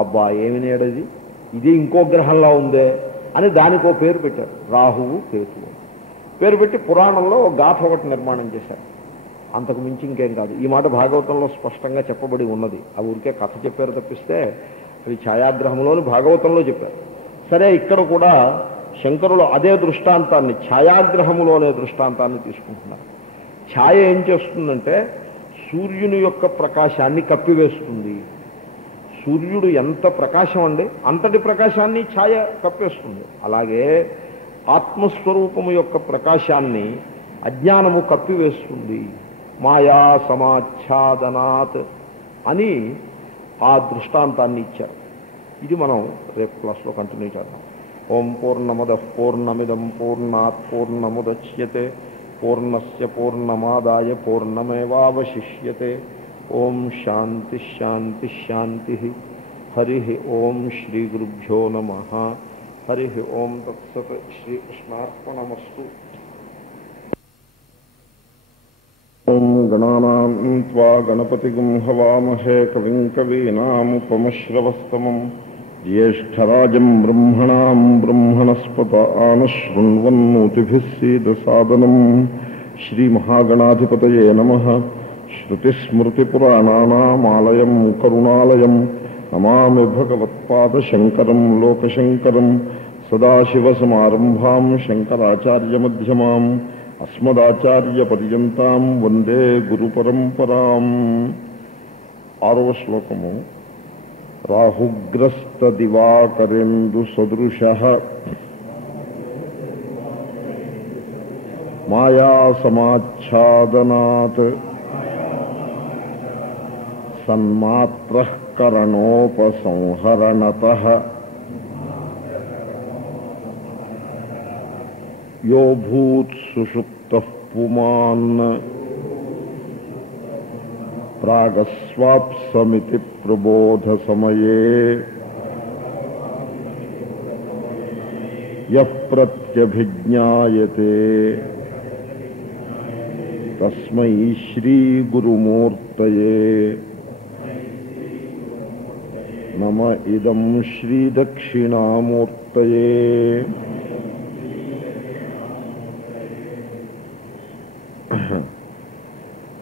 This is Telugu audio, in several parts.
అబ్బా ఏమి నీడది, ఇది ఇంకో గ్రహంలా ఉందే అని దానికో పేరు పెట్టారు, రాహువు కేతువు పేరు పెట్టి పురాణంలో గాథ ఒకటి నిర్మాణం చేశారు. అంతకు మించి ఇంకేం కాదు. ఈ మాట భాగవతంలో స్పష్టంగా చెప్పబడి ఉన్నది. ఆ ఊరికే కథ చెప్పారు తప్పిస్తే అది ఛాయాగ్రహంలోని భాగవతంలో చెప్పారు. సరే, ఇక్కడ కూడా శంకరులు అదే దృష్టాంతాన్ని, ఛాయాగ్రహములోనే దృష్టాంతాన్ని తీసుకుంటున్నారు. ఛాయ ఏం చేస్తుందంటే సూర్యుని యొక్క ప్రకాశాన్ని కప్పివేస్తుంది. సూర్యుడు ఎంత ప్రకాశం అండి, అంతటి ప్రకాశాన్ని ఛాయ కప్పేస్తుంది. అలాగే ఆత్మస్వరూపము యొక్క ప్రకాశాన్ని అజ్ఞానము కప్పివేస్తుంది. మాయా సమాచ్ఛాదనాత్ అని ఆ దృష్టాంతాన్ని ఇచ్చారు. ఇది మనం రేపు క్లాస్లో కంటిన్యూ చేద్దాం. ఓం పూర్ణమదః పూర్ణమిదం పూర్ణాత్ పూర్ణముదచ్యతే పూర్ణస్య పూర్ణమాదాయ పూర్ణమేవావశిష్యతే. ఓం శాంతి శాంతి శాంతి. హరి ఓం శ్రీ గురుభ్యో నమః. హరి ఓం తత్సత్. శ్రీకృష్ణార్పణమస్తు. ఓం గణానాం త్వా గణపతిగం హవామహే కవిం కవీనాముపమశ్రవస్తమం జ్యేష్ఠరాజం బ్రహ్మణాం బ్రహ్మణస్పత ఆనశృణ్వన్నోతిభిः సీదసాదనం. శ్రీమహాగణాధిపతయే నమః. శ్రుతిస్మృతిపురాణానామాలయం కరుణాలయం నమామి భగవత్పాదశంకరం లోకశంకరం. సదాశివసమారంభాం శంకరాచార్యమధ్యమాం అస్మదాచార్యపర్యంతాం వందే గురుపరంపరాం. 6వ శ్లోకము. రాహుగ్రస్త దివాకరేందు సదృశః మాయా సమాచ్ఛాదనాత్ సన్మాత్రః కరణోపసంహరణతః యో భూత్ సుషుప్తః పుమాన్ ప్రాగస్వాప్సమితి ప్రబోధ సమయే యః ప్రత్యభిజ్ఞాయతే తస్మై శ్రీ గురుమూర్తయే నమ ఇదం శ్రీ దక్షిణామూర్తయే.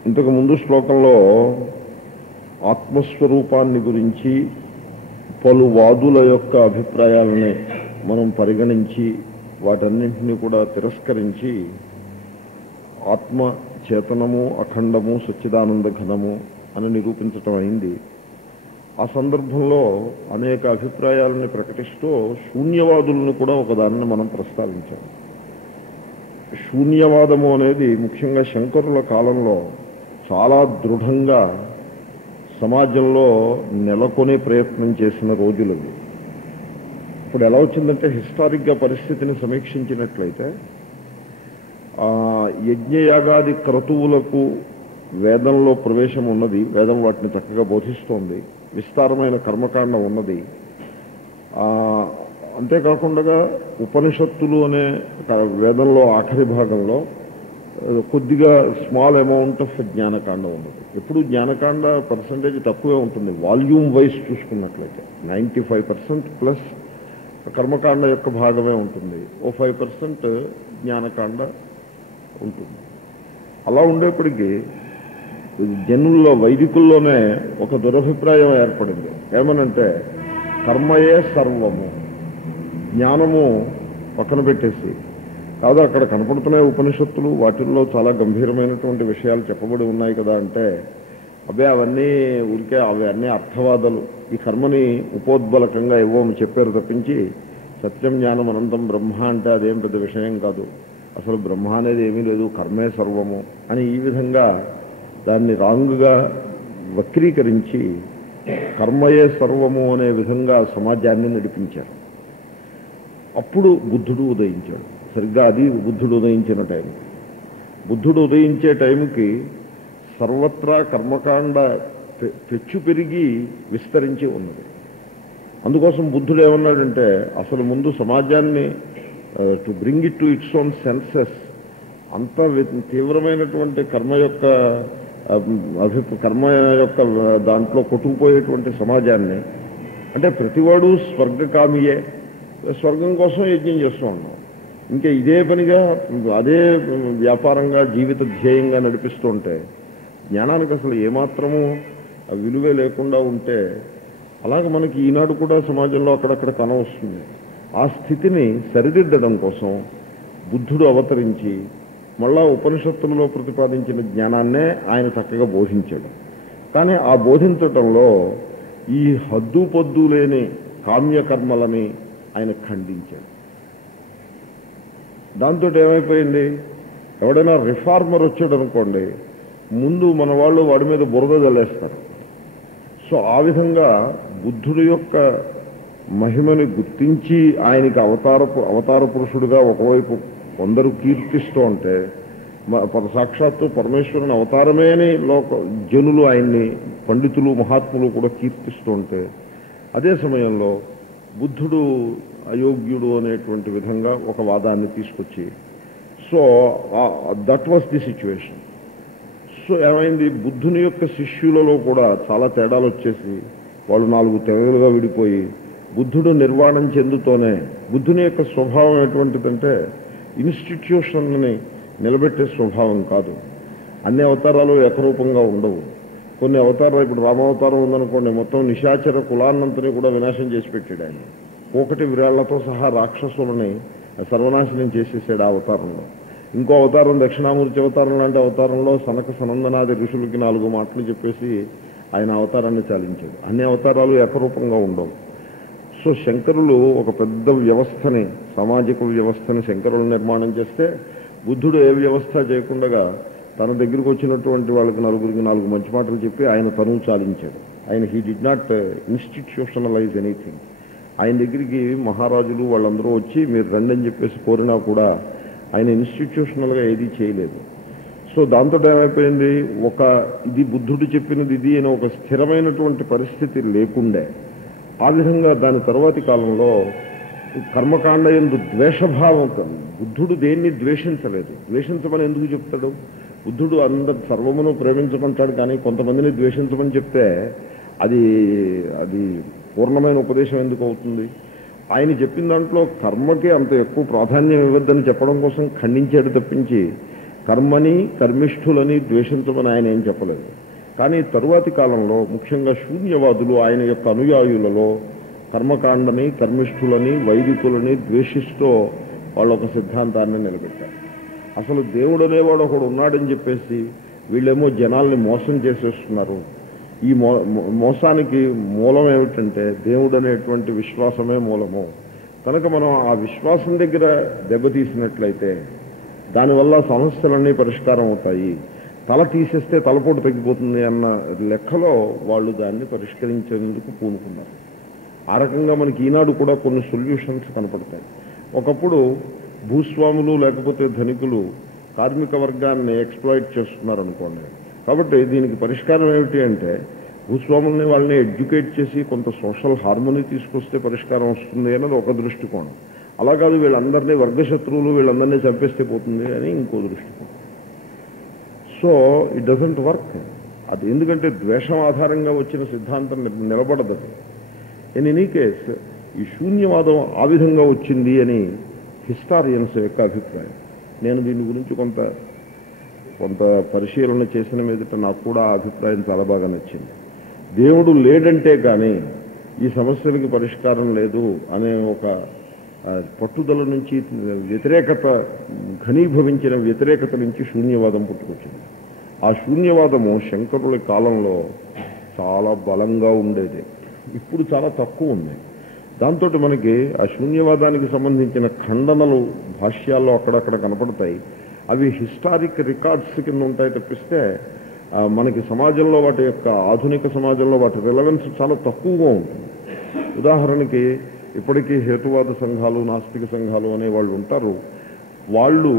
ఇంతకు ముందు శ్లోకంలో ఆత్మస్వరూపాన్ని గురించి పలు వాదుల యొక్క అభిప్రాయాలని మనం పరిగణించి వాటన్నింటినీ కూడా తిరస్కరించి ఆత్మ చేతనము, అఖండము, సచ్చిదానంద ఘనము అని నిరూపించటం అయింది. ఆ సందర్భంలో అనేక అభిప్రాయాలని ప్రకటిస్తూ శూన్యవాదులను కూడా ఒకదాన్ని మనం ప్రస్తావించాము. శూన్యవాదము అనేది ముఖ్యంగా శంకరుల కాలంలో చాలా దృఢంగా సమాజంలో నెలకొనే ప్రయత్నం చేసిన రోజులు. ఇప్పుడు ఎలా వచ్చిందంటే హిస్టారిక్గా పరిస్థితిని సమీక్షించినట్లయితే యజ్ఞయాగాది క్రతువులకు వేదంలో ప్రవేశం ఉన్నది. వేదం వాటిని చక్కగా బోధిస్తోంది. విస్తారమైన కర్మకాండం ఉన్నది. అంతేకాకుండా ఉపనిషత్తులు అనే వేదంలో ఆఖరి భాగంలో కొద్దిగా స్మాల్ అమౌంట్ ఆఫ్ జ్ఞానకాండం ఉన్నది. ఎప్పుడు జ్ఞానకాండ పర్సంటేజ్ తక్కువే ఉంటుంది. వాల్యూమ్ వైజ్ చూసుకున్నట్లయితే 95% ప్లస్ కర్మకాండ యొక్క భాగమే ఉంటుంది. ఓ 5% జ్ఞానకాండ ఉంటుంది. అలా ఉండేప్పటికీ జనుల్లో, వైదికుల్లోనే ఒక దురభిప్రాయం ఏర్పడింది. ఏమనంటే కర్మయే సర్వము, జ్ఞానము పక్కన పెట్టేసి కాదు అక్కడ కనపడుతున్నాయి ఉపనిషత్తులు, వాటిల్లో చాలా గంభీరమైనటువంటి విషయాలు చెప్పబడి ఉన్నాయి కదా అంటే అబ్బే అవన్నీ ఊరికే, అవన్నీ అర్థవాదాలు, ఈ కర్మని ఉపోద్బలకంగా ఏవో చెప్పారు తప్పించి సత్యం జ్ఞానం అనంతం బ్రహ్మ అంటే అదేం పెద్ద విషయం కాదు, అసలు బ్రహ్మ అనేది ఏమీ లేదు, కర్మే సర్వము అని ఈ విధంగా దాన్ని రాంగుగా వక్రీకరించి కర్మయే సర్వము అనే విధంగా సమాజాన్ని నడిపించారు. అప్పుడు బుద్ధుడు ఉదయించాడు. సరిగ్గా అది బుద్ధుడు ఉదయించిన టైం. బుద్ధుడు ఉదయించే టైంకి సర్వత్రా కర్మకాండ పెచ్చు పెరిగి విస్తరించి ఉన్నది. అందుకోసం బుద్ధుడు ఏమన్నాడంటే అసలు ముందు సమాజాన్ని to bring it to its own senses, అంత తీవ్రమైనటువంటి కర్మ యొక్క దాంట్లో కొట్టుకుపోయేటువంటి సమాజాన్ని అంటే ప్రతివాడు స్వర్గకామియే, స్వర్గం కోసం యజ్ఞం చేస్తూ ఉన్నాం. ఇంకా ఇదే పనిగా అదే వ్యాపారంగా జీవిత ధ్యేయంగా నడిపిస్తూ ఉంటే జ్ఞానానికి అసలు ఏమాత్రము విలువే లేకుండా ఉంటే అలాగే మనకి ఈనాడు కూడా సమాజంలో అక్కడక్కడ కనవస్తుంది. ఆ స్థితిని సరిదిద్దడం కోసం బుద్ధుడు అవతరించి మళ్ళా ఉపనిషత్తులలో ప్రతిపాదించిన జ్ఞానాన్నే ఆయన చక్కగా బోధించాడు. కానీ ఆ బోధించటంలో ఈ హద్దు పొద్దు లేని కామ్యకర్మలని ఆయన ఖండించాడు. దాంతో ఏమైపోయింది, ఎవడైనా రిఫార్మర్ వచ్చాడు అనుకోండి, ముందు మన వాళ్ళు వాడి మీద బురద జల్లేస్తారు. సో ఆ విధంగా బుద్ధుడి యొక్క మహిమని గుర్తించి ఆయనకి అవతార పురుషుడిగా ఒకవైపు కొందరు కీర్తిస్తూ ఉంటే, సాక్షాత్తు పరమేశ్వరుని అవతారమే అని జనులు ఆయన్ని పండితులు మహాత్ములు కూడా కీర్తిస్తూ ఉంటే, అదే సమయంలో బుద్ధుడు అయోగ్యుడు అనేటువంటి విధంగా ఒక వాదాన్ని తీసుకొచ్చి, so that was the situation. So ఏమైంది, బుద్ధుని యొక్క శిష్యులలో కూడా చాలా తేడాలు వచ్చేసి వాళ్ళు 4 తెగలుగా విడిపోయి బుద్ధుడు నిర్వాణం చెందుతూనే, బుద్ధుని యొక్క స్వభావం ఎటువంటిదంటే ఇన్స్టిట్యూషన్ని నిలబెట్టే స్వభావం కాదు. అన్ని అవతారాలు ఏకరూపంగా ఉండవు. కొన్ని అవతారాలు, ఇప్పుడు రామావతారం ఉందనుకోండి, మొత్తం నిశాచర కులాన్నంతని కూడా వినాశం చేసి పెట్టాడు ఆయన. ఒకటి విరాళ్లతో సహా రాక్షసులని సర్వనాశనం చేసేసాడు ఆ అవతారంలో. ఇంకో అవతారం దక్షిణామూర్తి అవతారం లాంటి అవతారంలో సనక సనందనాది ఋషులకి 4 మాటలు చెప్పేసి ఆయన అవతారాన్ని చాలించాడు. అన్ని అవతారాలు ఏకరూపంగా ఉండవు. సో శంకరులు ఒక పెద్ద వ్యవస్థని, సామాజిక వ్యవస్థని శంకరులు నిర్మాణం చేస్తే, బుద్ధుడు ఏ వ్యవస్థ చేయకుండా తన దగ్గరికి వచ్చినటువంటి వాళ్ళకి 4 మంచి మాటలు చెప్పి ఆయన తనువు చాలించాడు. ఆయన he did not institutionalise anything. ఆయన దగ్గరికి మహారాజులు వాళ్ళందరూ వచ్చి మీరు రండి అని చెప్పేసి కోరినా కూడా ఆయన ఇన్స్టిట్యూషనల్గా ఏదీ చేయలేదు. సో దాంతో ఏమైపోయింది, ఇది బుద్ధుడు చెప్పినది ఇది అని ఒక స్థిరమైనటువంటి పరిస్థితి లేకుండే. ఆ విధంగా దాని తర్వాతి కాలంలో కర్మకాండ యందు ద్వేషభావం, బుద్ధుడు దేన్ని ద్వేషించలేదు. ద్వేషించమని ఎందుకు చెప్తాడు? బుద్ధుడు అందరు సర్వమును ప్రేమించమంటాడు, కానీ కొంతమందిని ద్వేషించమని చెప్తే అది పూర్ణమైన ఉపదేశం ఎందుకు అవుతుంది? ఆయన చెప్పిన దాంట్లో కర్మకి అంత ఎక్కువ ప్రాధాన్యం ఇవ్వద్దని చెప్పడం కోసం ఖండించాడు తప్పించి కర్మని కర్మిష్ఠులని ద్వేషించమని ఆయన ఏం చెప్పలేదు. కానీ తరువాతి కాలంలో ముఖ్యంగా శూన్యవాదులు ఆయన యొక్క అనుయాయులలో కర్మకాండని కర్మిష్ఠులని వైదికులని ద్వేషిస్తూ వాళ్ళు ఒక సిద్ధాంతాన్ని నిలబెట్టారు. అసలు దేవుడు అనేవాడు ఒకడు ఉన్నాడని చెప్పేసి వీళ్ళేమో జనాల్ని మోసం చేసేస్తున్నారు. ఈ మోసానికి మూలం ఏమిటంటే దేవుడు అనేటువంటి విశ్వాసమే మూలము. కనుక మనం ఆ విశ్వాసం దగ్గర దెబ్బతీసినట్లయితే దానివల్ల సమస్యలన్నీ పరిష్కారం అవుతాయి. తల తీసేస్తే తలపోటు తగ్గిపోతుంది అన్న లెక్కలో వాళ్ళు దాన్ని పరిష్కరించేందుకు పూనుకున్నారు. ఆ రకంగా మనకి ఈనాడు కూడా కొన్ని సొల్యూషన్స్ కనపడతాయి. ఒకప్పుడు భూస్వాములు లేకపోతే ధనికులు కార్మిక వర్గాన్ని ఎక్స్ప్లాయిట్ చేస్తున్నారనుకోండి. కాబట్టి దీనికి పరిష్కారం ఏమిటి అంటే భూస్వాముల్ని వాళ్ళని ఎడ్యుకేట్ చేసి కొంత సోషల్ హార్మోనీ తీసుకొస్తే పరిష్కారం వస్తుంది అన్నది ఒక దృష్టికోణం. అలా కాదు వీళ్ళందరినీ వర్గశత్రువులు వీళ్ళందరినీ చంపేస్తే పోతుంది అని ఇంకో దృష్టికోణం. So it doesn't work. అది ఎందుకంటే ద్వేషం ఆధారంగా వచ్చిన సిద్ధాంతం నిలబడదు. ఇన్ ఎనీ కేస్ ఈ శూన్యవాదం ఆ విధంగా వచ్చింది అని హిస్టారియన్స్ యొక్క అభిప్రాయం. నేను దీని గురించి కొంత పరిశీలన చేసిన మీదట నాకు కూడా ఆ అభిప్రాయం చాలా బాగా నచ్చింది. దేవుడు లేడంటే కానీ ఈ సమస్యలకి పరిష్కారం లేదు అనే ఒక పట్టుదల నుంచి, వ్యతిరేకత ఘనీభవించిన వ్యతిరేకత నుంచి శూన్యవాదం పుట్టుకొచ్చింది. ఆ శూన్యవాదము శంకరుల కాలంలో చాలా బలంగా ఉండేది. ఇప్పుడు చాలా తక్కువ ఉంది. దాంతో మనకి ఆ శూన్యవాదానికి సంబంధించిన ఖండనలు భాష్యాల్లో అక్కడక్కడ కనపడతాయి. అవి హిస్టారిక్ రికార్డ్స్ కింద ఉంటాయి తప్పిస్తే మనకి సమాజంలో వాటి యొక్క ఆధునిక సమాజంలో వాటి రిలవెన్స్ చాలా తక్కువగా ఉంటుంది. ఉదాహరణకి ఇప్పటికీ హేతువాద సంఘాలు నాస్తిక సంఘాలు అనే వాళ్ళు ఉంటారు. వాళ్ళు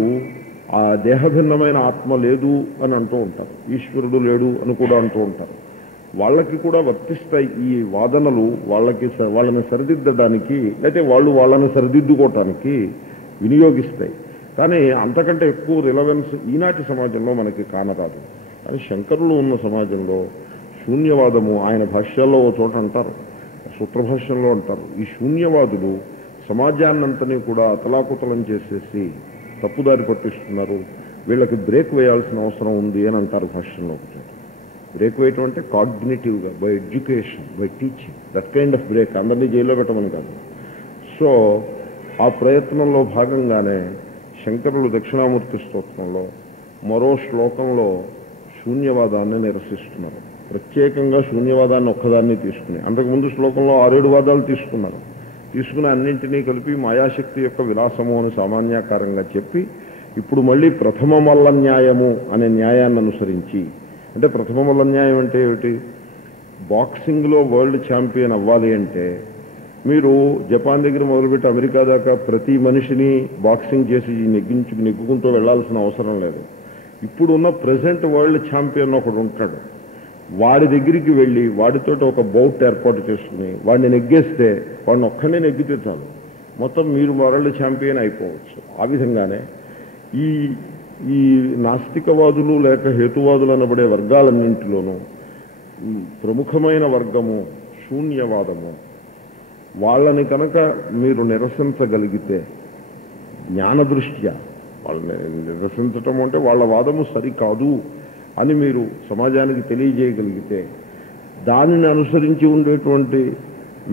ఆ దేహభిన్నమైన ఆత్మ లేదు అని అంటూ ఉంటారు, ఈశ్వరుడు లేడు అని కూడా అంటూ ఉంటారు. వాళ్ళకి కూడా వర్తిస్తాయి ఈ వాదనలు. వాళ్ళని సరిదిద్దడానికి లేకపోతే వాళ్ళు వాళ్ళని సరిదిద్దుకోవటానికి వినియోగిస్తాయి. కానీ అంతకంటే ఎక్కువ రిలవెన్స్ ఈనాటి సమాజంలో మనకి కానరాదు. కానీ శంకరులు ఉన్న సమాజంలో శూన్యవాదము, ఆయన భాష్యాల్లో ఓ చోట అంటారు, సూత్రభాష్యంలో అంటారు, ఈ శూన్యవాదులు సమాజాన్నంతని కూడా అతలాకుతలం చేసేసి తప్పుదారి పట్టిస్తున్నారు, వీళ్ళకి బ్రేక్ వేయాల్సిన అవసరం ఉంది అని అంటారు భాష్యంలో. ఒకటి బ్రేక్ వేయటం అంటే కాగ్నిటివ్గా, by education, by teaching, that kind of break. అందరినీ జైల్లో పెట్టమని కాదు. సో ఆ ప్రయత్నంలో భాగంగానే శంకరులు దక్షిణామూర్తి స్తోత్రంలో మరో శ్లోకంలో శూన్యవాదాన్ని నిరసిస్తున్నారు. ప్రత్యేకంగా శూన్యవాదాన్ని ఒక్కదాన్ని తీసుకుని, అంతకుముందు శ్లోకంలో 6-7 వాదాలు తీసుకున్నారు. తీసుకుని అన్నింటినీ కలిపి మాయాశక్తి యొక్క విలాసము అని సామాన్యాకారంగా చెప్పి, ఇప్పుడు మళ్ళీ ప్రథమ మల్ల న్యాయము అనే న్యాయాన్ని అనుసరించి, అంటే ప్రథమ మల్ల న్యాయం అంటే ఏమిటి? బాక్సింగ్లో వరల్డ్ ఛాంపియన్ అవ్వాలి అంటే మీరు జపాన్ దగ్గర మొదలుపెట్టి అమెరికా దాకా ప్రతి మనిషిని బాక్సింగ్ చేసి నెగ్గుకుంటూ వెళ్లాల్సిన అవసరం లేదు. ఇప్పుడున్న ప్రజెంట్ వరల్డ్ ఛాంపియన్ ఒకడు ఉంటాడు, వాడి దగ్గరికి వెళ్ళి వాడితో ఒక బౌట్ ఏర్పాటు చేసుకుని వాడిని నెగ్గేస్తే, వాడిని ఒక్కనే నెగ్గితే చాలు, మొత్తం మీరు వరల్డ్ ఛాంపియన్ అయిపోవచ్చు. ఆ విధంగానే ఈ నాస్తికవాదులు లేక హేతువాదులు అనబడే వర్గాలన్నింటిలోనూ ప్రముఖమైన వర్గము శూన్యవాదము. వాళ్ళని కనుక మీరు నిరసించగలిగితే, జ్ఞానదృష్ట్యా వాళ్ళని నిరసించటం అంటే వాళ్ళ వాదము సరికాదు అని మీరు సమాజానికి తెలియజేయగలిగితే, దానిని అనుసరించి ఉండేటువంటి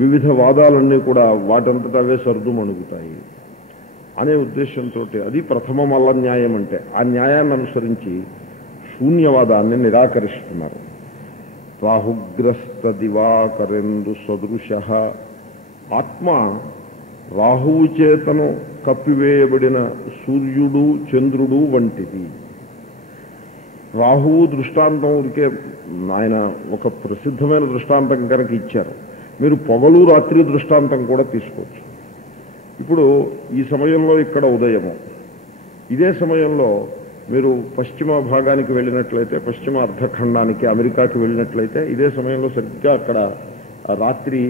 వివిధ వాదాలన్నీ కూడా వాటంతటా అవే సర్దుమణుగుతాయి అనే ఉద్దేశంతో అది ప్రథమ మల్ల న్యాయం. అంటే ఆ న్యాయాన్ని అనుసరించి శూన్యవాదాన్ని నిరాకరిస్తున్నారు. రాహుగ్రస్త దివాకరేందు సదృశ, ఆత్మ రాహువు చేతను కప్పివేయబడిన సూర్యుడు చంద్రుడు వంటిది. రాహువు దృష్టాంతం ఊరికే ఆయన ఒక ప్రసిద్ధమైన దృష్టాంతం కనుక ఇచ్చారు. మీరు పొగలు రాత్రి దృష్టాంతం కూడా తీసుకోవచ్చు. ఇప్పుడు ఈ సమయంలో ఇక్కడ ఉదయము, ఇదే సమయంలో మీరు పశ్చిమ భాగానికి వెళ్ళినట్లయితే, పశ్చిమ అర్ధఖండానికి అమెరికాకి వెళ్ళినట్లయితే ఇదే సమయంలో సరిగ్గా అక్కడ రాత్రి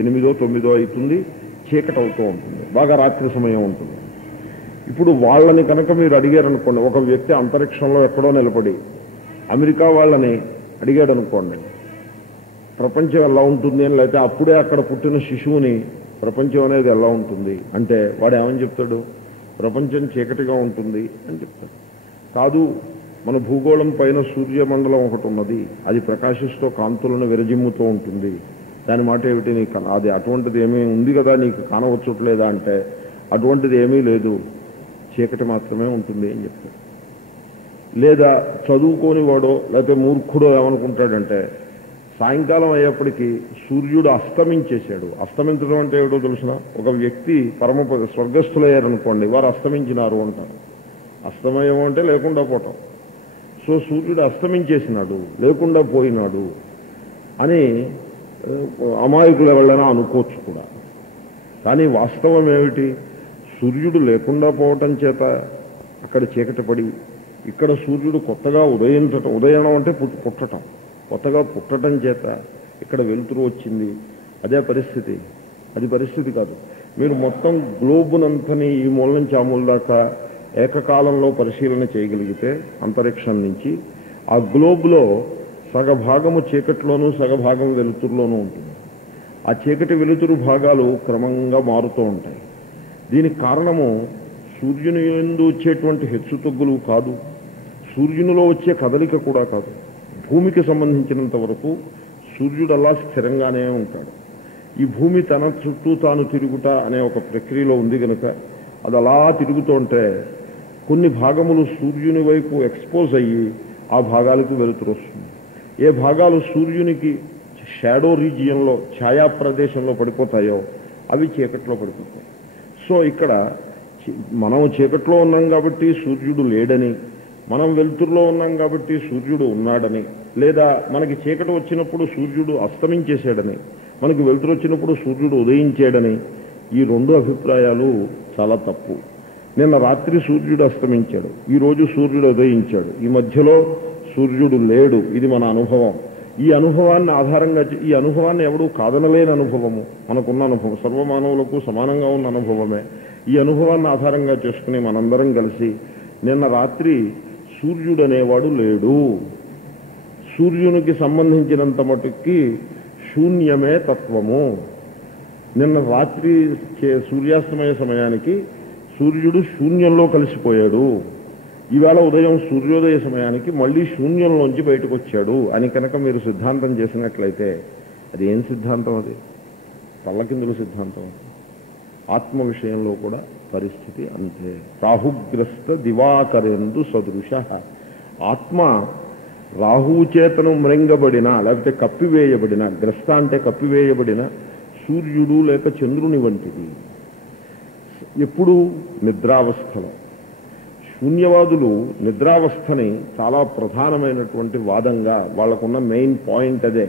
8-9 అవుతుంది, చీకటి అవుతూ ఉంటుంది, బాగా రాత్రి సమయం ఉంటుంది. ఇప్పుడు వాళ్ళని కనుక మీరు అడిగారనుకోండి, ఒక వ్యక్తి అంతరిక్షంలో ఎక్కడో నిలబడి అమెరికా వాళ్ళని అడిగాడనుకోండి, ప్రపంచం ఎలా ఉంటుంది అని, లేకపోతే అప్పుడే అక్కడ పుట్టిన శిశువుని ప్రపంచం అనేది ఎలా ఉంటుంది అంటే వాడు ఏమని చెప్తాడు? ప్రపంచం చీకటిగా ఉంటుంది అని చెప్తాడు. కాదు, మన భూగోళం పైన సూర్యమండలం ఒకటి ఉన్నది, అది ప్రకాశిస్తూ కాంతులను విరజిమ్ముతూ ఉంటుంది, దాని మాట ఏమిటి నీకు? అది అటువంటిది ఏమీ ఉంది కదా, నీకు కానవచ్చుట్లేదా అంటే అటువంటిది ఏమీ లేదు, చీకటి మాత్రమే ఉంటుంది అని చెప్తాడు. లేదా చదువుకోని వాడో లేకపోతే మూర్ఖుడో ఏమనుకుంటాడంటే, సాయంకాలం అయ్యేప్పటికీ సూర్యుడు అస్తమించేశాడు. అస్తమించడం అంటే ఏమిటో తెలుసిన? ఒక వ్యక్తి స్వర్గస్థులయ్యారనుకోండి, వారు అస్తమించినారు అంటారు. అస్తమయం అంటే లేకుండా పోవటం. సో సూర్యుడు అస్తమించేసినాడు, లేకుండా పోయినాడు అని అమాయకులు ఎవరైనా అనుకోవచ్చు కూడా. కానీ వాస్తవం ఏమిటి? సూర్యుడు లేకుండా పోవటం చేత అక్కడ చీకటి పడి, ఇక్కడ సూర్యుడు కొత్తగా ఉదయనం అంటే పుట్టటం, కొత్తగా పుట్టడం చేత ఇక్కడ వెలుతురు వచ్చింది. అదే పరిస్థితి. అది పరిస్థితి కాదు. మీరు మొత్తం గ్లోబునంతని ఈ మూల నుంచి ఆ మూల దాకా ఏకకాలంలో పరిశీలన చేయగలిగితే అంతరిక్షం నుంచి, ఆ గ్లోబులో సగభాగము చీకటిలోనూ సగభాగం వెలుతురులోనూ ఉంటుంది. ఆ చీకటి వెలుతురు భాగాలు క్రమంగా మారుతూ ఉంటాయి. దీనికి కారణము సూర్యుని యందు వచ్చేటువంటి హెచ్చుతగ్గులు కాదు, సూర్యునిలో వచ్చే కదలిక కూడా కాదు. భూమికి సంబంధించినంత వరకు సూర్యుడు అలా స్థిరంగానే ఉంటాడు. ఈ భూమి తన చుట్టూ తాను తిరుగుట అనే ఒక ప్రక్రియలో ఉంది కనుక అది అలా తిరుగుతూ ఉంటే కొన్ని భాగములు సూర్యుని వైపు ఎక్స్పోజ్ అయ్యి ఆ భాగాలకు వెలుతురు వస్తుంది. ఏ భాగాలు సూర్యునికి షాడో రీజియన్లో, ఛాయా ప్రదేశంలో పడిపోతాయో అవి చీకట్లో పడిపోతాయి. సో ఇక్కడ మనం చీకట్లో ఉన్నాం కాబట్టి సూర్యుడు లేడని, మనం వెలుతురులో ఉన్నాం కాబట్టి సూర్యుడు ఉన్నాడని, లేదా మనకి చీకటి వచ్చినప్పుడు సూర్యుడు అస్తమించేశాడని, మనకి వెలుతురు వచ్చినప్పుడు సూర్యుడు ఉదయించాడని, ఈ రెండు అభిప్రాయాలు చాలా తప్పు. నిన్న రాత్రి సూర్యుడు అస్తమించాడు, ఈరోజు సూర్యుడు ఉదయించాడు, ఈ మధ్యలో సూర్యుడు లేడు. ఇది మన అనుభవం. ఈ అనుభవాన్ని ఆధారంగా, ఈ అనుభవాన్ని ఎవడూ కాదనలేని అనుభవము, మనకున్న అనుభవం, సర్వమానవులకు సమానంగా ఉన్న అనుభవమే. ఈ అనుభవాన్ని ఆధారంగా చేసుకుని మనందరం కలిసి నిన్న రాత్రి సూర్యుడు అనేవాడు లేడు, సూర్యునికి సంబంధించినంత మటుకి శూన్యమే తత్వము నిన్న రాత్రి సూర్యాస్తమయ సమయానికి సూర్యుడు శూన్యంలో కలిసిపోయాడు, ఈవేళ ఉదయం సూర్యోదయ సమయానికి మళ్ళీ శూన్యంలోంచి బయటకు వచ్చాడు అని కనుక మీరు సిద్ధాంతం చేసినట్లయితే అది ఏం సిద్ధాంతం? అది తల్లకిందుల సిద్ధాంతం. ఆత్మ విషయంలో కూడా పరిస్థితి అంతే. రాహుగ్రస్త దివాకరేందు సదృశ. ఆత్మ రాహువు చేతను మ్రెంగబడిన లేకపోతే కప్పివేయబడిన, గ్రస్త అంటే కప్పివేయబడిన సూర్యుడు లేక చంద్రుని వంటిది. ఎప్పుడు? నిద్రావస్థలో. శూన్యవాదులు నిద్రావస్థని చాలా ప్రధానమైనటువంటి వాదంగా, వాళ్ళకున్న మెయిన్ పాయింట్ అదే,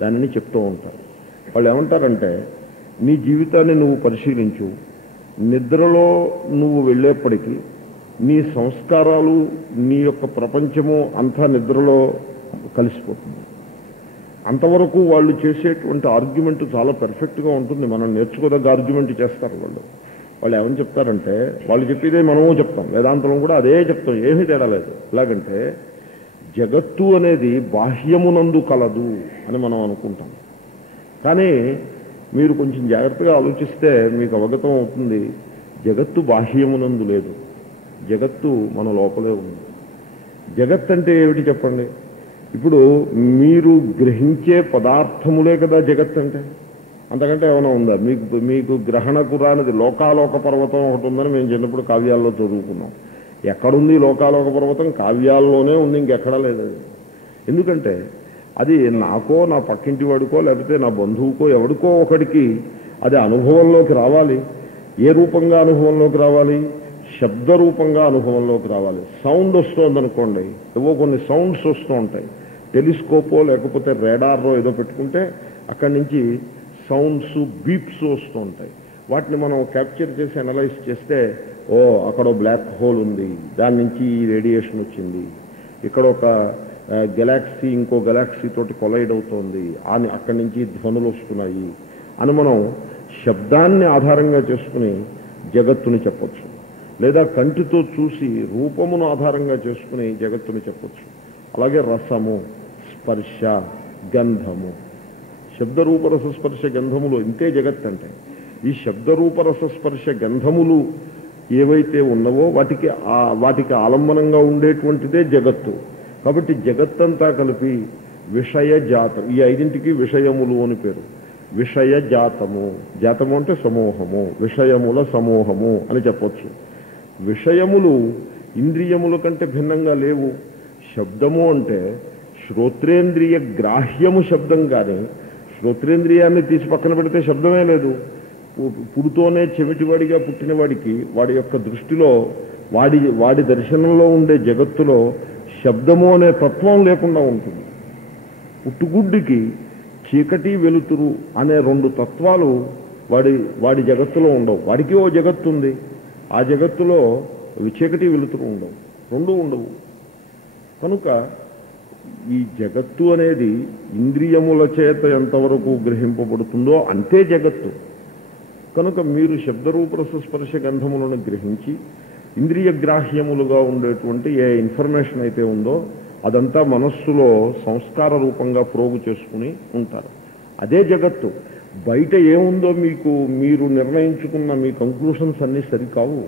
దానిని చెప్తూ ఉంటారు. వాళ్ళు ఏమంటారంటే, నీ జీవితాన్ని నువ్వు పరిశీలించు, నిద్రలో నువ్వు వెళ్ళేప్పటికీ నీ సంస్కారాలు, నీ యొక్క ప్రపంచము అంతా నిద్రలో కలిసిపోతుంది. అంతవరకు వాళ్ళు చేసేటువంటి ఆర్గ్యుమెంట్ చాలా పెర్ఫెక్ట్గా ఉంటుంది. మనం నేర్చుకోదగ్గ ఆర్గ్యుమెంట్ చేస్తారు వాళ్ళు. వాళ్ళు ఏమని చెప్తారంటే, వాళ్ళు చెప్పేదే మనము చెప్తాం, వేదాంతం కూడా అదే చెప్తాం, ఏమీ తేడా లేదు. ఎలాగంటే జగత్తు అనేది బాహ్యమునందు కలదు అని మనం అనుకుంటాం. కానీ మీరు కొంచెం జాగ్రత్తగా ఆలోచిస్తే మీకు అవగతం అవుతుంది, జగత్తు బాహ్యమునందు లేదు, జగత్తు మన లోపలే ఉంది. జగత్ అంటే ఏమిటి చెప్పండి? ఇప్పుడు మీరు గ్రహించే పదార్థములే కదా జగత్ అంటే. అంతకంటే ఏమైనా ఉందా? మీకు గ్రహణకు రానిది లోకాలోక పర్వతం ఒకటి ఉందని మేము చిన్నప్పుడు కావ్యాల్లో చదువుకున్నాం. ఎక్కడుంది లోకాలోక పర్వతం? కావ్యాల్లోనే ఉంది, ఇంకెక్కడా లేదు. ఎందుకంటే అది నాకో, నా పక్కింటి వాడికో, లేకపోతే నా బంధువుకో, ఎవడికో ఒకడికి అది అనుభవంలోకి రావాలి. ఏ రూపంగా అనుభవంలోకి రావాలి? శబ్ద రూపంగా అనుభవంలోకి రావాలి. సౌండ్ వస్తుందనుకోండి, ఏవో కొన్ని సౌండ్స్ వస్తూ ఉంటాయి. టెలిస్కోపో లేకపోతే రేడారో ఏదో పెట్టుకుంటే అక్కడి నుంచి సౌండ్స్, బీప్స్ వస్తూ ఉంటాయి. వాటిని మనం క్యాప్చర్ చేసి అనలైజ్ చేస్తే, ఓ అక్కడ బ్లాక్ హోల్ ఉంది, దాని నుంచి ఈ రేడియేషన్ వచ్చింది, ఇక్కడ ఒక గెలాక్సీ ఇంకో గెలాక్సీ తోటి కొలైడ్ అవుతోంది అని అక్కడి నుంచి ధ్వనులు వస్తున్నాయి అని మనం శబ్దాన్ని ఆధారంగా చేసుకుని జగత్తుని చెప్పచ్చు. లేదా కంటితో చూసి రూపమును ఆధారంగా చేసుకుని జగత్తుని చెప్పచ్చు. అలాగే రసము, స్పర్శ, గంధము, శబ్దరూపరసస్పర్శ గంధములు ఇంతే జగత్ అంటే. ఈ శబ్దరూపరసస్పర్శ గంధములు ఏవైతే ఉన్నవో వాటికి ఆలంబనంగా ఉండేటువంటిదే జగత్తు. కాబట్టి జగత్తంతా కలిపి విషయ జాతం, ఈ ఐదింటికి విషయములు అని పేరు. విషయ జాతము, జాతము అంటే సమూహము, విషయముల సమూహము అని చెప్పొచ్చు. విషయములు ఇంద్రియముల కంటే భిన్నంగా లేవు. శబ్దము అంటే శ్రోత్రేంద్రియ గ్రాహ్యము శబ్దం, కానీ శ్రోత్రేంద్రియాన్ని తీసి పక్కన పెడితే శబ్దమే లేదు. పుడుతోనే చెమిటివాడిగా పుట్టినవాడికి వాడి యొక్క దృష్టిలో, వాడి దర్శనంలో ఉండే జగత్తులో శబ్దము అనే తత్వం లేకుండా ఉంటుంది. పుట్టుగుడ్డికి చీకటి, వెలుతురు అనే రెండు తత్వాలు వాడి జగత్తులో ఉండవు. వాడికి ఓ జగత్తు ఉంది, ఆ జగత్తులో చీకటి, వెలుతురు ఉండవు, రెండూ ఉండవు. కనుక ఈ జగత్తు అనేది ఇంద్రియముల చేత ఎంతవరకు గ్రహింపబడుతుందో అంతే జగత్తు. కనుక మీరు శబ్దరూపరసస్పర్శ గంధములను గ్రహించి ఇంద్రియ గ్రాహ్యములుగా ఉండేటువంటి ఏ ఇన్ఫర్మేషన్ అయితే ఉందో అదంతా మనస్సులో సంస్కార రూపంగా ప్రోగు చేసుకుని ఉంటారు. అదే జగత్తు. బయట ఏముందో మీరు నిర్ణయించుకున్న మీ కంక్లూషన్స్ అన్నీ సరికావు.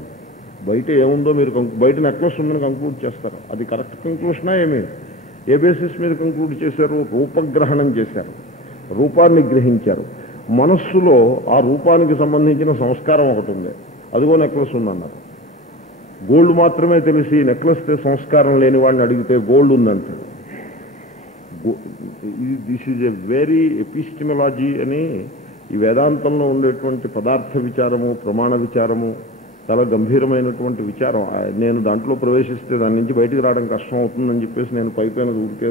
బయట ఏముందో బయట నెక్లెస్ ఉందని కంక్లూడ్ చేస్తారు. అది కరెక్ట్ కంక్లూషనా? ఏ బేసిస్ మీద కంక్లూడ్ చేశారు? రూపగ్రహణం చేశారు, రూపాన్ని గ్రహించారు. మనస్సులో ఆ రూపానికి సంబంధించిన సంస్కారం ఒకటి ఉంది, అదిగో నెక్లెస్ ఉందన్నారు. గోల్డ్ మాత్రమే తెలిసి నెక్లెస్ సంస్కారం లేని వాడిని అడిగితే గోల్డ్ ఉందంటాడు. This is a very epistemology అని ఈ వేదాంతంలో ఉండేటువంటి పదార్థ విచారము, ప్రమాణ విచారము చాలా గంభీరమైనటువంటి విచారం. నేను దాంట్లో ప్రవేశిస్తే దాని నుంచి బయటికి రావడం కష్టం అవుతుందని చెప్పేసి నేను పైపైన ఊరికే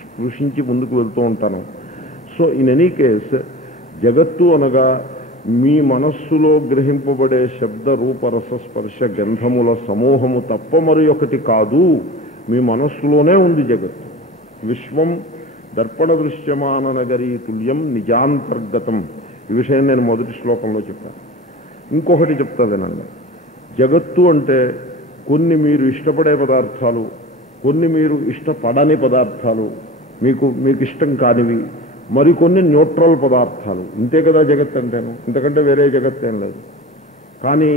స్పృశించి ముందుకు వెళ్తూ ఉంటాను. సో ఇన్ ఎనీ కేస్, జగత్తు అనగా మీ మనస్సులో గ్రహింపబడే శబ్ద రూప రసస్పర్శ గంధముల సమూహము తప్ప మరి ఒకటి కాదు. మీ మనస్సులోనే ఉంది జగత్తు. విశ్వం దర్పణ దృశ్యమాన నగరీ తుల్యం నిజాంతర్గతం. ఈ విషయం నేను మొదటి శ్లోకంలో చెప్పాను. ఇంకొకటి చెప్తా వినండి. జగత్తు అంటే కొన్ని మీరు ఇష్టపడే పదార్థాలు, కొన్ని మీరు ఇష్టపడని పదార్థాలు, మీకు ఇష్టం కానివి, మరికొన్ని న్యూట్రల్ పదార్థాలు. ఇంతే కదా జగత్ అంటేను, ఇంతకంటే వేరే జగత్ ఏం లేదు. కానీ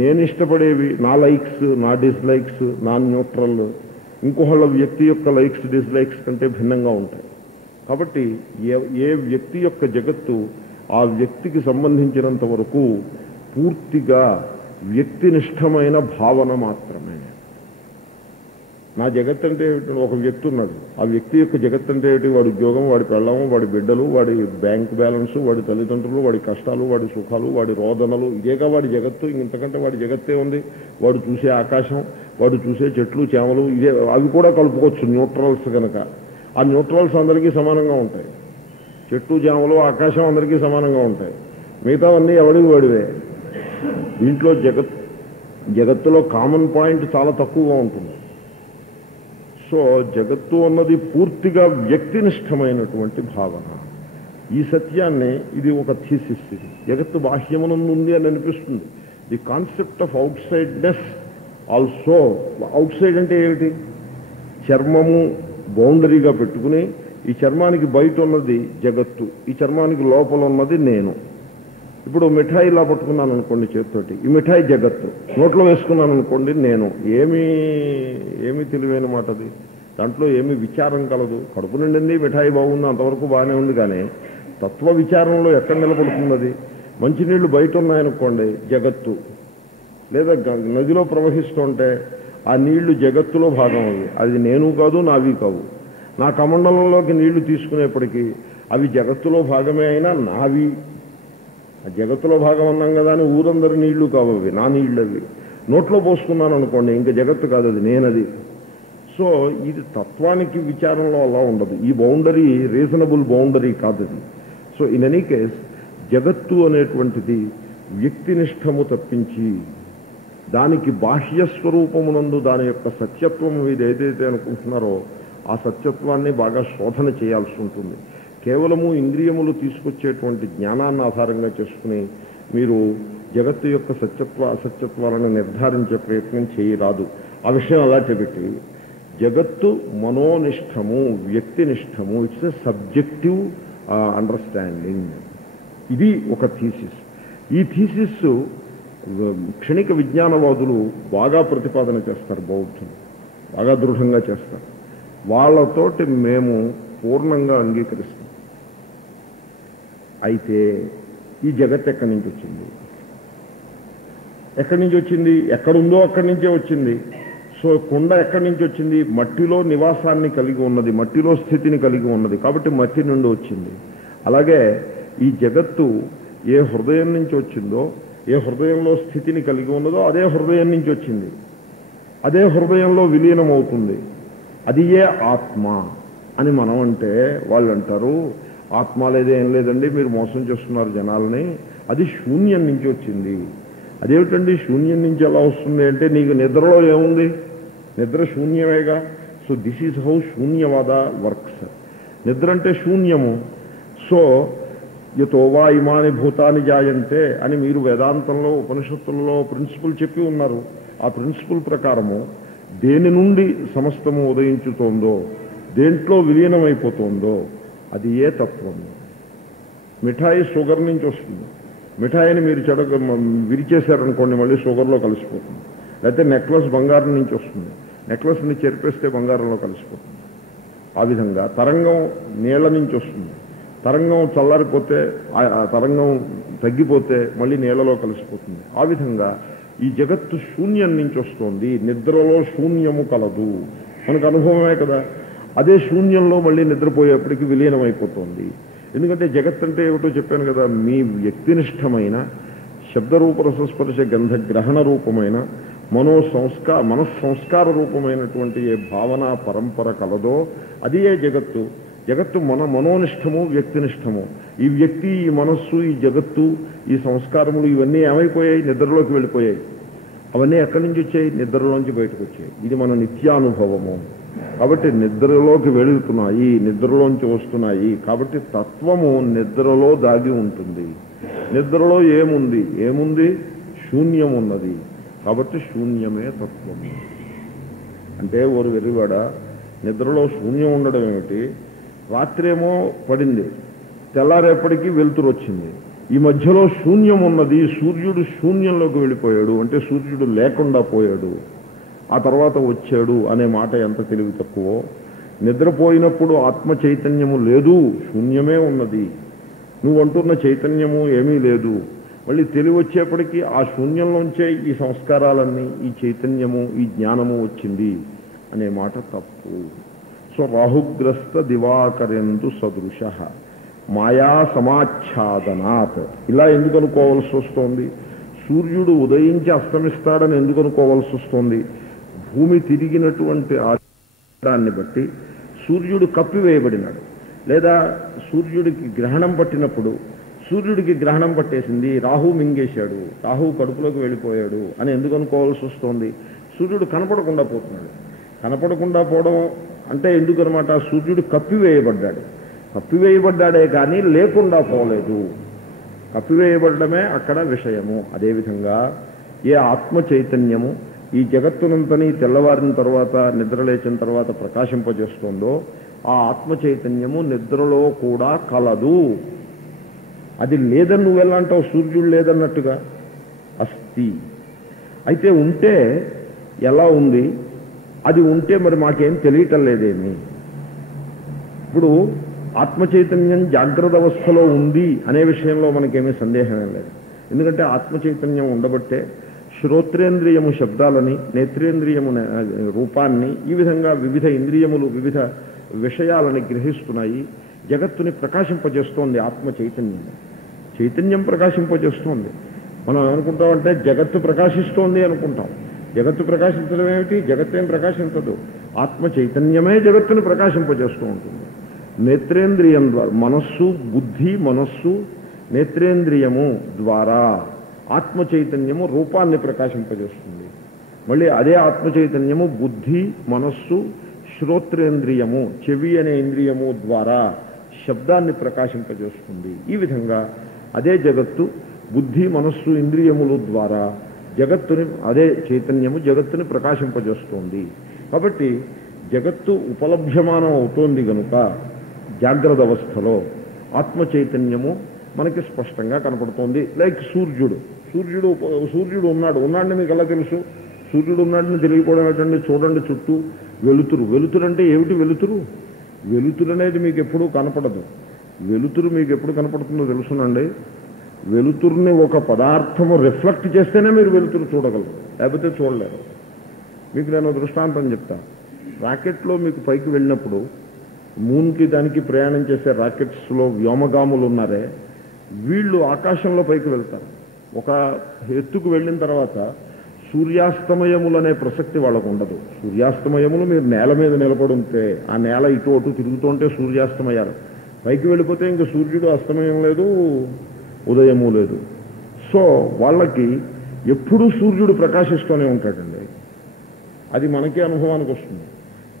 నేను ఇష్టపడేవి, నా లైక్స్, నా డిస్లైక్స్, నా న్యూట్రల్ ఇంకొకళ్ళ వ్యక్తి యొక్క లైక్స్ డిస్లైక్స్ కంటే భిన్నంగా ఉంటాయి. కాబట్టి ఏ వ్యక్తి యొక్క జగత్తు ఆ వ్యక్తికి సంబంధించినంత వరకు పూర్తిగా వ్యక్తినిష్టమైన భావన మాత్రమే. నా జగత్ అంటే ఒక వ్యక్తి ఉన్నాడు, ఆ వ్యక్తి యొక్క జగత్ అంటే ఏమిటి? వాడి ఉద్యోగం, వాడి పెళ్ళము, వాడి బిడ్డలు, వాడి బ్యాంక్ బ్యాలెన్సు, వాడి తల్లిదండ్రులు, వాడి కష్టాలు, వాడి సుఖాలు, వాడి రోదనలు, ఇదేగా వాడి జగత్తు. ఇంతకంటే వాడి జగత్తే ఉంది. వాడు చూసే ఆకాశం, వాడు చూసే చెట్లు చేమలు, ఇదే. అవి కూడా కలుపుకోవచ్చు న్యూట్రల్స్ కనుక. ఆ న్యూట్రల్స్ అందరికీ సమానంగా ఉంటాయి. చెట్టు చేమలు ఆకాశం అందరికీ సమానంగా ఉంటాయి. మిగతావన్నీ ఎవడివి వాడివే. దీంట్లో జగత్తులో కామన్ పాయింట్ చాలా తక్కువగా ఉంటుంది. సో జగత్తు అన్నది పూర్తిగా వ్యక్తినిష్టమైనటువంటి భావన. ఈ సత్యాన్ని, ఇది ఒక థీసిస్. ఇది జగత్తు బాహ్యమునందు ఉంది అని అనిపిస్తుంది. The concept of outsideness also. Outside అంటే ఏమిటి? చర్మము బౌండరీగా పెట్టుకుని, ఈ చర్మానికి బయట ఉన్నది జగత్తు, ఈ చర్మానికి లోపల ఉన్నది నేను. ఇప్పుడు మిఠాయి ఇలా పట్టుకున్నాను అనుకోండి చేతితోటి, ఈ మిఠాయి జగత్తు. నోట్లో వేసుకున్నాను అనుకోండి నేను. ఏమీ తెలివైన మాట అది. దాంట్లో ఏమీ విచారం కలదు. కడుపు నిండింది, మిఠాయి బాగుంది, అంతవరకు బాగానే ఉంది. కానీ తత్వ విచారంలో ఎక్కడ నిలబడుతుంది అది? మంచినీళ్లు బయట ఉన్నాయనుకోండి జగత్తు, లేదా నదిలో ప్రవహిస్తుంటే ఆ నీళ్లు జగత్తులో భాగం. అది నేను కాదు, నావి కావు. నా కమండలంలోకి నీళ్లు తీసుకునేప్పటికీ అవి జగత్తులో భాగమే అయినా నావి. జగత్తులో భాగం అన్నాం కదా అని ఊరందరి నీళ్లు కావు అవి, నా నీళ్ళు అవి. నోట్లో పోసుకున్నాను అనుకోండి, ఇంకా జగత్తు కాదు, అది నేనది. సో ఇది తత్వానికి విచారంలో అలా ఉండదు. ఈ బౌండరీ రీజనబుల్ బౌండరీ కాదు అది. సో ఇన్ ఎనీ కేస్ జగత్తు అనేటువంటిది వ్యక్తినిష్టము తప్పించి దానికి బాహ్యస్వరూపమునందు దాని యొక్క సత్యత్వం మీరు ఏదైతే అనుకుంటున్నారో ఆ సత్యత్వాన్ని బాగా శోధన చేయాల్సి ఉంటుంది. కేవలము ఇంద్రియములు తీసుకొచ్చేటువంటి జ్ఞానాన్ని ఆధారంగా చేసుకుని మీరు జగత్తు యొక్క సత్యత్వ అసత్యత్వాలను నిర్ధారించే ప్రయత్నం చేయరాదు. ఆ విషయం అలా చెబిట్టి జగత్తు మనోనిష్టము, వ్యక్తినిష్టము. It's a subjective understanding. ఇది ఒక థీసిస్. ఈ థీసిస్ క్షణిక విజ్ఞానవాదులు బాగా ప్రతిపాదన చేస్తారు, బౌద్ధులు బాగా దృఢంగా చేస్తారు. వాళ్ళతోటి మేము పూర్ణంగా అంగీకరిస్తాం. అయితే ఈ జగత్ ఎక్కడి నుంచి వచ్చింది? ఎక్కడి నుంచి వచ్చింది? ఎక్కడుందో అక్కడి నుంచే వచ్చింది. సో కుండ ఎక్కడి నుంచి వచ్చింది? మట్టిలో నివాసాన్ని కలిగి ఉన్నది, మట్టిలో స్థితిని కలిగి ఉన్నది, కాబట్టి మట్టి నుండి వచ్చింది. అలాగే ఈ జగత్తు ఏ హృదయం నుంచి వచ్చిందో, ఏ హృదయంలో స్థితిని కలిగి ఉన్నదో అదే హృదయం నుంచి వచ్చింది. అదే హృదయంలో విలీనం అవుతుంది. అది ఏ ఆత్మ అని మనం అంటే వాళ్ళు అంటారు ఆత్మ లేదేం లేదండి, మీరు మోసం చేస్తున్నారు జనాలని, అది శూన్యం నుంచి వచ్చింది. అదేమిటండి శూన్యం నుంచి ఎలా వస్తుంది అంటే, నీకు నిద్రలో ఏముంది? నిద్ర శూన్యమేగా. So this is how Shunyavada works. నిద్ర అంటే శూన్యము. సో యతోవా ఇమాని భూతాని జాయంతే అని మీరు వేదాంతంలో ఉపనిషత్తుల్లో ప్రిన్సిపల్ చెప్పి ఉన్నారు. ఆ ప్రిన్సిపల్ ప్రకారము దేని నుండి సమస్తము ఉదయించుతోందో, దేంట్లో విలీనమైపోతుందో అది ఏ తత్వం. మిఠాయి షుగర్ నుంచి వస్తుంది. మిఠాయిని మీరు విరిచేశారనుకోండి మళ్ళీ షుగర్లో కలిసిపోతుంది. లేకపోతే నెక్లెస్ బంగారం నుంచి వస్తుంది, నెక్లెస్ని చెరిపేస్తే బంగారంలో కలిసిపోతుంది. ఆ విధంగా తరంగం నీళ్ల నుంచి వస్తుంది. తరంగం చల్లారిపోతే, ఆ తరంగం తగ్గిపోతే మళ్ళీ నీళ్లలో కలిసిపోతుంది. ఆ విధంగా ఈ జగత్తు శూన్యం నుంచి వస్తుంది. నిద్రలో శూన్యము కలదు, మనకు అనుభవమే కదా. అదే శూన్యంలో మళ్ళీ నిద్రపోయేప్పటికీ విలీనమైపోతుంది. ఎందుకంటే జగత్ అంటే ఏమిటో చెప్పాను కదా, మీ వ్యక్తినిష్టమైన శబ్దరూపరసస్పర్శ గంధ గ్రహణ రూపమైన మనస్సంస్కార రూపమైనటువంటి ఏ భావన పరంపర కలదో అది ఏ జగత్తు. జగత్తు మనోనిష్టము, వ్యక్తినిష్టము. ఈ వ్యక్తి, ఈ మనస్సు, ఈ జగత్తు, ఈ సంస్కారములు ఇవన్నీ ఏమైపోయాయి? నిద్రలోకి వెళ్ళిపోయాయి. అవన్నీ ఎక్కడి నుంచి వచ్చాయి? నిద్రలోంచి బయటకు వచ్చాయి. ఇది మన నిత్యానుభవము. కాబట్టి నిద్రలోకి వెళుతున్నాయి, నిద్రలోంచి వస్తున్నాయి. కాబట్టి తత్వము నిద్రలో దాగి ఉంటుంది. నిద్రలో ఏముంది? శూన్యం ఉన్నది. కాబట్టి శూన్యమే తత్వము. అంటే ఓరు వెర్రివాడ, నిద్రలో శూన్యం ఉండడం ఏమిటి? రాత్రేమో పడింది, తెల్లారేపటికి వెలుతురు వచ్చింది. ఈ మధ్యలో శూన్యం ఉన్నది, సూర్యుడు శూన్యంలోకి వెళ్ళిపోయాడు, అంటే సూర్యుడు లేకుండా పోయాడు, ఆ తర్వాత వచ్చాడు అనే మాట ఎంత తెలివి తక్కువో. నిద్రపోయినప్పుడు ఆత్మ చైతన్యము లేదు, శూన్యమే ఉన్నది. నువ్వు అంటున్న చైతన్యము ఏమీ లేదు. మళ్ళీ తెలివి వచ్చేప్పటికీ ఆ శూన్యంలోంచే ఈ సంస్కారాలన్నీ, ఈ చైతన్యము, ఈ జ్ఞానము వచ్చింది అనే మాట తప్పు. సో రాహుగ్రస్త దివాకరేందు సదృశ మాయా సమాచ్ఛాదనాత్ ఇలా ఎందుకు అనుకోవాల్సి వస్తోంది? సూర్యుడు ఉదయించి అస్తమిస్తాడని ఎందుకు అనుకోవాల్సి వస్తోంది? భూమి తిరిగినటువంటి ఆధారాన్ని బట్టి సూర్యుడు కప్పివేయబడినాడు. లేదా సూర్యుడికి గ్రహణం పట్టినప్పుడు సూర్యుడికి గ్రహణం పట్టేసింది, రాహు మింగేశాడు, రాహు కడుపులోకి వెళ్ళిపోయాడు అని ఎందుకు అనుకోవాల్సి వస్తోంది? సూర్యుడు కనపడకుండా పోతున్నాడు. కనపడకుండా పోవడం అంటే ఎందుకనమాట? సూర్యుడు కప్పివేయబడ్డాడు. కప్పివేయబడ్డాడే కానీ లేకుండా పోలేదు. కప్పివేయబడమే అక్కడ విషయము. అదేవిధంగా ఏ ఆత్మ చైతన్యము ఈ జగత్తునంతని తెల్లవారిన తర్వాత, నిద్రలేచిన తర్వాత ప్రకాశింపజేస్తుందో ఆ ఆత్మ చైతన్యము నిద్రలో కూడా కలదు. అది లేదని నువ్వెలా అంటావు? సూర్యుడు లేదన్నట్టుగా అస్తి. అయితే ఉంటే ఎలా ఉంది? అది ఉంటే మరి మాకేం తెలియటం లేదేమి? ఇప్పుడు ఆత్మ చైతన్యం జాగ్రత్త అవస్థలో ఉంది అనే విషయంలో మనకేమీ సందేహమే లేదు. ఎందుకంటే ఆత్మ చైతన్యం ఉండబట్టే శ్రోత్రేంద్రియము శబ్దాలని, నేత్రేంద్రియము రూపాన్ని, ఈ విధంగా వివిధ ఇంద్రియములు వివిధ విషయాలని గ్రహిస్తున్నాయి. జగత్తుని ప్రకాశింపజేస్తోంది ఆత్మ చైతన్యం. చైతన్యం ప్రకాశింపజేస్తోంది. మనం ఏమనుకుంటామంటే జగత్తు ప్రకాశిస్తోంది అనుకుంటాం. జగత్తు ప్రకాశించడం ఏమిటి? జగత్తేం ప్రకాశించదు. ఆత్మ చైతన్యమే జగత్తుని ప్రకాశింపజేస్తూ ఉంటుంది. నేత్రేంద్రియం ద్వారా, మనస్సు, బుద్ధి, మనస్సు, నేత్రేంద్రియము ద్వారా ఆత్మ చైతన్యము రూపాన్ని ప్రకాశింపజేస్తుంది. మళ్ళీ అదే ఆత్మ చైతన్యము బుద్ధి, మనస్సు, శ్రోత్రేంద్రియము, చెవి అనే ఇంద్రియము ద్వారా శబ్దాన్ని ప్రకాశింపజేస్తుంది. ఈ విధంగా అదే జగత్తు బుద్ధి, మనస్సు, ఇంద్రియముల ద్వారా జగత్తుని, అదే చైతన్యము జగత్తుని ప్రకాశింపజేస్తుంది. కాబట్టి జగత్తు ఉపలభ్యమానం అవుతోంది గనుక జాగ్రత్త అవస్థలో ఆత్మ చైతన్యము మనకి స్పష్టంగా కనపడుతోంది. లైక్ సూర్యుడు ఉన్నాడని మీకు ఎలా తెలుసు? సూర్యుడు ఉన్నాడని తెలియకపోవడం ఏంటండి? చూడండి చుట్టూ వెలుతురు అంటే ఏమిటి? వెలుతురు అనేది మీకు ఎప్పుడూ కనపడదు. వెలుతురు మీకు ఎప్పుడు కనపడుతుందో తెలుసునండి. వెలుతురుని ఒక పదార్థము రిఫ్లెక్ట్ చేస్తేనే మీరు వెలుతురు చూడగలరు, లేకపోతే చూడలేరు. మీకు నేను దృష్టాంతం చెప్తా. రాకెట్లో మీకు పైకి వెళ్ళినప్పుడు మూన్కి దానికి ప్రయాణం చేసే రాకెట్స్లో వ్యోమగాములు ఉన్నారే, వీళ్ళు ఆకాశంలో పైకి వెళ్తారు. ఒక ఎత్తుకు వెళ్ళిన తర్వాత సూర్యాస్తమయములనే ప్రసక్తి వాళ్ళకు ఉండదు. సూర్యాస్తమయములు మీరు నేల మీద నిలబడి ఉంటే, ఆ నేల ఇటు అటు తిరుగుతుంటే సూర్యాస్తమయాలు. పైకి వెళ్ళిపోతే ఇంకా సూర్యుడు అస్తమయం లేదు, ఉదయము లేదు. సో వాళ్ళకి ఎప్పుడూ సూర్యుడు ప్రకాశిస్తూనే ఉంటాడండి. అది మనకే అనుభవానికి వస్తుంది.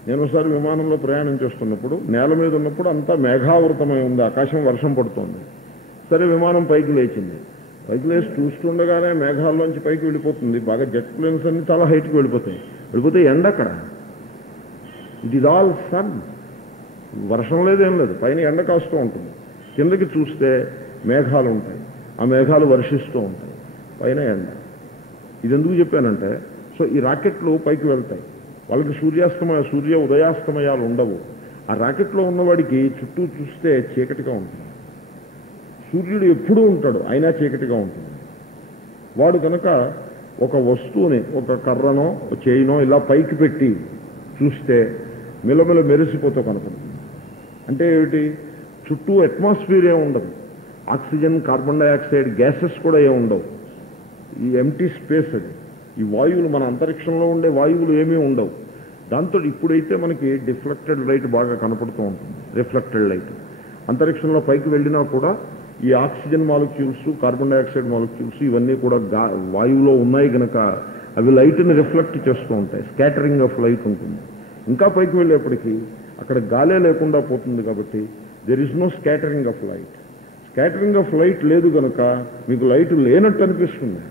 నేను ఒకసారి విమానంలో ప్రయాణం చేస్తున్నప్పుడు నేల మీద ఉన్నప్పుడు అంతా మేఘావృతమై ఉంది, ఆకాశం వర్షం పడుతోంది. సరే విమానం పైకి లేచింది. పైకి లేచి చూస్తుండగానే మేఘాల్లోంచి పైకి వెళ్ళిపోతుంది. బాగా జెట్ ప్లేన్స్ అన్ని చాలా హైట్కి వెళ్ళిపోతే ఎండ అక్కడ. It is all sun. వర్షం లేదేం లేదు, పైన ఎండ కాస్తూ ఉంటుంది. కిందకి చూస్తే మేఘాలు ఉంటాయి, ఆ మేఘాలు వర్షిస్తూ ఉంటాయి, పైన ఎండ. ఇది ఎందుకు చెప్పానంటే, సో ఈ రాకెట్లు పైకి వెళ్తాయి, వాళ్ళకి సూర్య ఉదయాస్తమయాలు ఉండవు. ఆ రాకెట్లో ఉన్నవాడికి చుట్టూ చూస్తే చీకటిగా ఉంటుంది. సూర్యుడు ఎప్పుడూ ఉంటాడు, అయినా చీకటిగా ఉంటుంది. వాడు కనుక ఒక వస్తువుని, ఒక కర్రనో చేయినో ఇలా పైకి పెట్టి చూస్తే మిలమిల మెరిసిపోతూ కనపడుతుంది. అంటే ఏమిటి? చుట్టూ అట్మాస్ఫియర్ ఏమి ఉండదు, ఆక్సిజన్, కార్బన్ డైఆక్సైడ్ గ్యాసెస్ కూడా ఏమి ఉండవు. ఈ ఎంటీ స్పేస్ అది. ఈ వాయువులు, మన అంతరిక్షంలో ఉండే వాయువులు ఏమీ ఉండవు. దాంతో ఇప్పుడైతే మనకి డిఫ్లెక్టెడ్ లైట్ బాగా కనపడుతూ ఉంటుంది, రిఫ్లెక్టెడ్ లైట్. అంతరిక్షంలో పైకి వెళ్ళినా కూడా ఈ oxygen molecules, carbon dioxide molecules ఇవన్నీ కూడా వాయువులో ఉన్నాయి కనుక అవి లైట్ని రిఫ్లెక్ట్ చేస్తూ ఉంటాయి, స్కాటరింగ్ ఆఫ్ లైట్ ఉంటుంది. ఇంకా పైకి వెళ్ళేప్పటికీ అక్కడ గాలే లేకుండా పోతుంది కాబట్టి there is no scattering of light. Scattering of light లేదు కనుక మీకు లైట్ లేనట్టు అనిపిస్తుంది,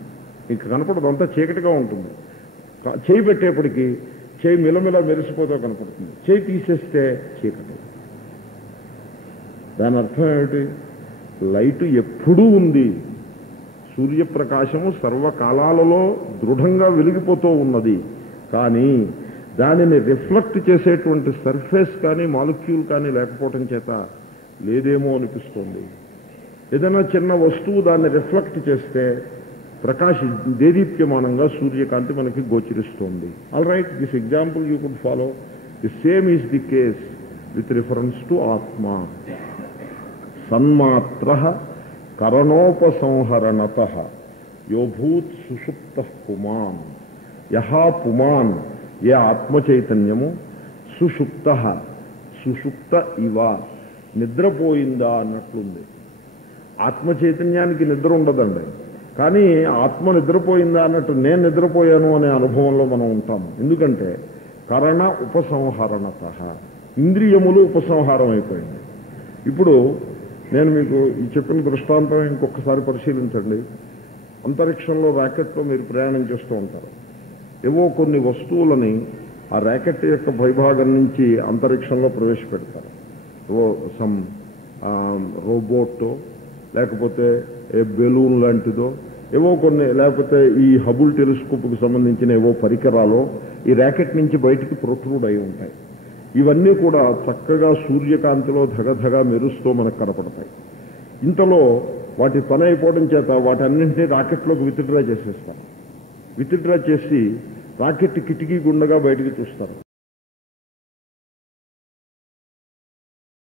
మీకు కనపడదు, అంతా చీకటిగా ఉంటుంది. చేయి పెట్టేప్పటికీ చేయి మిలమిల మెరిసిపోతూ కనపడుతుంది, చేయి తీసేస్తే చీకటి. దాని అర్థం ఏమిటి? లైటు ఎప్పుడూ ఉంది, సూర్యప్రకాశము సర్వకాలాలలో దృఢంగా వెలిగిపోతూ ఉన్నది. కానీ దానిని రిఫ్లెక్ట్ చేసేటువంటి సర్ఫేస్ కానీ మాలిక్యూల్ కానీ లేకపోవటం చేత లేదేమో అనిపిస్తుంది. ఏదైనా చిన్న వస్తువు దాన్ని రిఫ్లెక్ట్ చేస్తే దేదీప్యమానంగా సూర్యకాంతి మనకి గోచరిస్తుంది. All right, this example you could follow. The same is the case with reference to ఆత్మ. సన్మాత్ర కరణోపసంహరణత యోభూత్ సుషుప్త పుమాన్. యహా పుమాన్, ఏ ఆత్మచైతన్యము సుషుప్త, సుషుప్త ఇవ, నిద్రపోయిందా అన్నట్లుంది. ఆత్మచైతన్యానికి నిద్ర ఉండదండి, కానీ ఆత్మ నిద్రపోయిందా అన్నట్టు నేను నిద్రపోయాను అనే అనుభవంలో మనం ఉంటాము. ఎందుకంటే కరణ ఉపసంహరణత, ఇంద్రియములు ఉపసంహారం అయిపోయింది. ఇప్పుడు నేను మీకు ఈ చెప్పిన దృష్టాంతం ఇంకొకసారి పరిశీలించండి. అంతరిక్షంలో ర్యాకెట్లో మీరు ప్రయాణం చేస్తూ ఉంటారు. ఏవో కొన్ని వస్తువులని ఆ ర్యాకెట్ యొక్క పైభాగం నుంచి అంతరిక్షంలో ప్రవేశపెడతారు. ఏవో సమ్ రోబోట్, లేకపోతే ఏ బెలూన్ లాంటిదో, ఏవో కొన్ని, లేకపోతే ఈ హబుల్ టెలిస్కోప్కి సంబంధించిన ఏవో పరికరాలు ఈ ర్యాకెట్ నుంచి బయటికి ప్రొట్రూడ్ అయి ఉంటాయి. ఇవన్నీ కూడా చక్కగా సూర్యకాంతిలో ధగధగా మెరుస్తూ మనకు కనపడతాయి. ఇంతలో వాటి పని అయిపోవడం చేత వాటన్నింటినీ రాకెట్లోకి విత్డ్రా చేసేస్తారు. విత్డ్రా చేసి రాకెట్ కిటికీ గుండగా బయటికి చూస్తారు.